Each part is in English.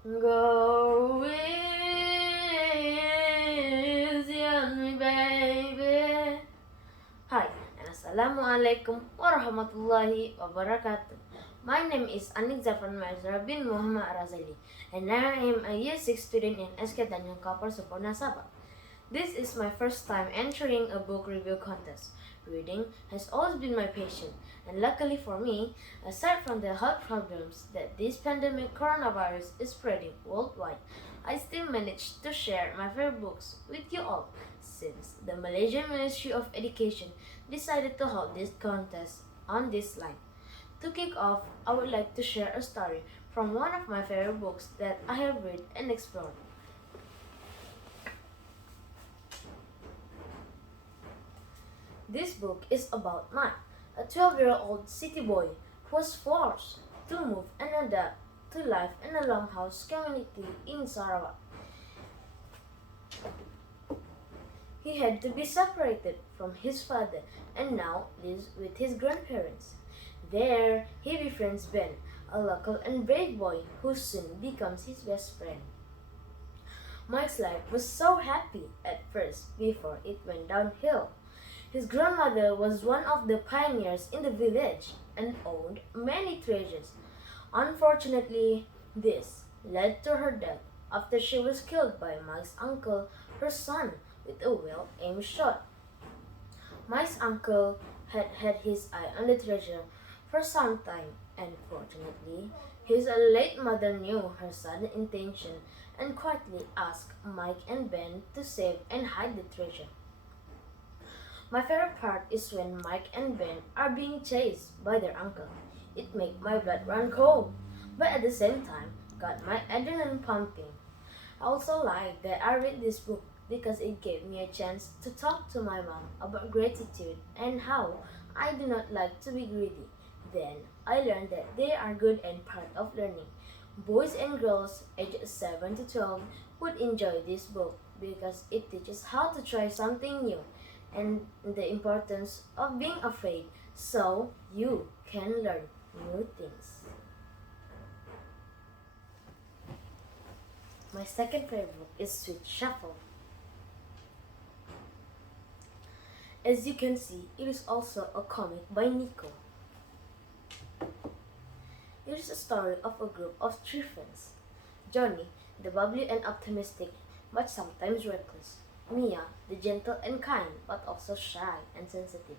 Go with me, baby. Hi, and Assalamualaikum warahmatullahi wabarakatuh. My name is Aniq Zafran Maezhra bin Muhammad Razali, and I am a Year 6 student in SK TANJUNG KAPOR Semporna. This is my first time entering a book review contest. Reading has always been my passion, and luckily for me, aside from the health problems that this pandemic coronavirus is spreading worldwide, I still managed to share my favorite books with you all since the Malaysian Ministry of Education decided to hold this contest on this line. To kick off, I would like to share a story from one of my favorite books that I have read and explored. This book is about Mike, a 12-year-old city boy who was forced to move and adapt to life in a longhouse community in Sarawak. He had to be separated from his father and now lives with his grandparents. There, he befriends Ben, a local and brave boy who soon becomes his best friend. Mike's life was so happy at first before it went downhill. His grandmother was one of the pioneers in the village and owned many treasures. Unfortunately, this led to her death after she was killed by Mike's uncle, her son, with a well-aimed shot. Mike's uncle had had his eye on the treasure for some time, and fortunately, his late mother knew her sudden intention and quietly asked Mike and Ben to save and hide the treasure. My favorite part is when Mike and Ben are being chased by their uncle. It made my blood run cold, but at the same time, got my adrenaline pumping. I also like that I read this book because it gave me a chance to talk to my mom about gratitude and how I do not like to be greedy. Then I learned that they are good and part of learning. Boys and girls aged 7 to 12 would enjoy this book because it teaches how to try something new and the importance of being afraid so you can learn new things. My second favorite book is Sweet Shuffle. As you can see, it is also a comic by Nico. It is a story of a group of three friends. Johnny, the bubbly and optimistic, but sometimes reckless. Mia, the gentle and kind, but also shy and sensitive.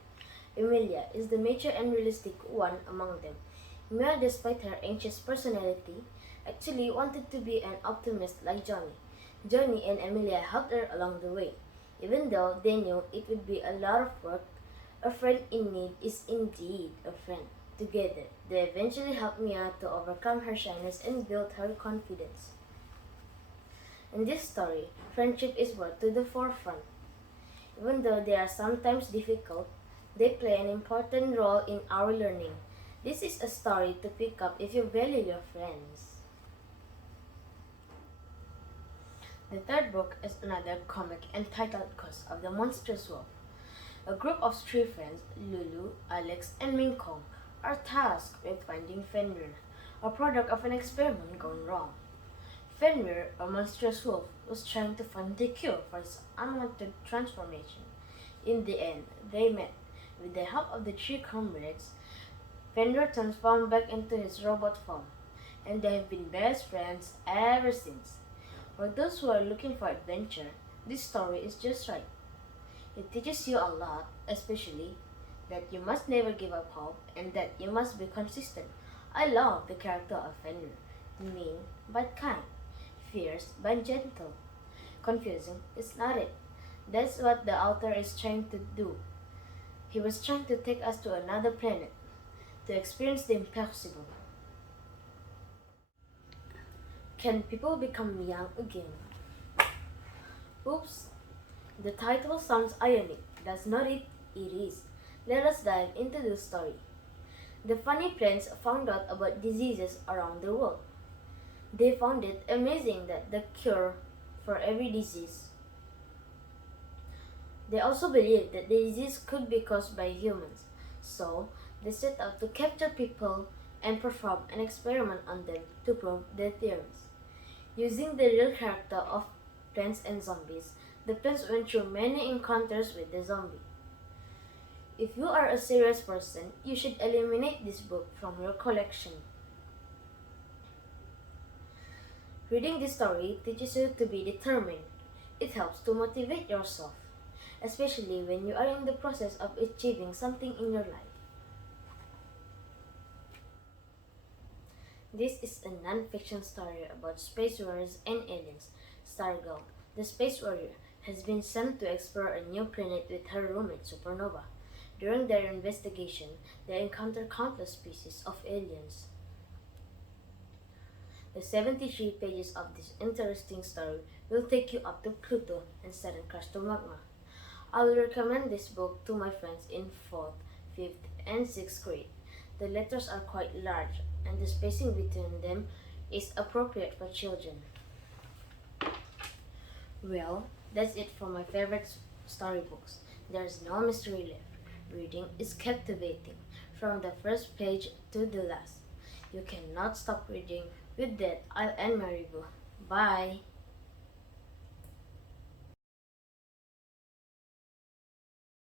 Emilia is the mature and realistic one among them. Mia, despite her anxious personality, actually wanted to be an optimist like Johnny. Johnny and Emilia helped her along the way. Even though they knew it would be a lot of work, a friend in need is indeed a friend. Together, they eventually helped Mia to overcome her shyness and build her confidence. In this story, friendship is brought to the forefront. Even though they are sometimes difficult, they play an important role in our learning. This is a story to pick up if you value your friends. The third book is another comic entitled Curse of the Monstrous Wolf. A group of three friends, Lulu, Alex, and Minkong, are tasked with finding Fenrir, a product of an experiment gone wrong. Fenrir, a monstrous wolf, was trying to find the cure for his unwanted transformation. In the end, they met. With the help of the three comrades, Fenrir transformed back into his robot form, and they have been best friends ever since. For those who are looking for adventure, this story is just right. It teaches you a lot, especially that you must never give up hope and that you must be consistent. I love the character of Fenrir, mean but kind, fierce but gentle. Confusing is not it. That's what the author is trying to do. He was trying to take us to another planet, to experience the impossible. Can people become young again? Oops, the title sounds ironic, does not it? It is. Let us dive into the story. The funny friends found out about diseases around the world. They found it amazing that the cure for every disease. They also believed that the disease could be caused by humans, so they set out to capture people and perform an experiment on them to prove their theories. Using the real character of Plants and Zombies, the plants went through many encounters with the zombie. If you are a serious person, you should eliminate this book from your collection. Reading this story teaches you to be determined. It helps to motivate yourself, especially when you are in the process of achieving something in your life. This is a non-fiction story about space warriors and aliens. Stargirl, the space warrior, has been sent to explore a new planet with her roommate Supernova. During their investigation, they encounter countless species of aliens. The 73 pages of this interesting story will take you up to Pluto and sudden crash to magma. I will recommend this book to my friends in 4th, 5th, and 6th grade. The letters are quite large, and the spacing between them is appropriate for children. Well, that's it for my favorite storybooks. There's no mystery left. Reading is captivating, from the first page to the last. You cannot stop reading. With that, I'll end my review. Bye!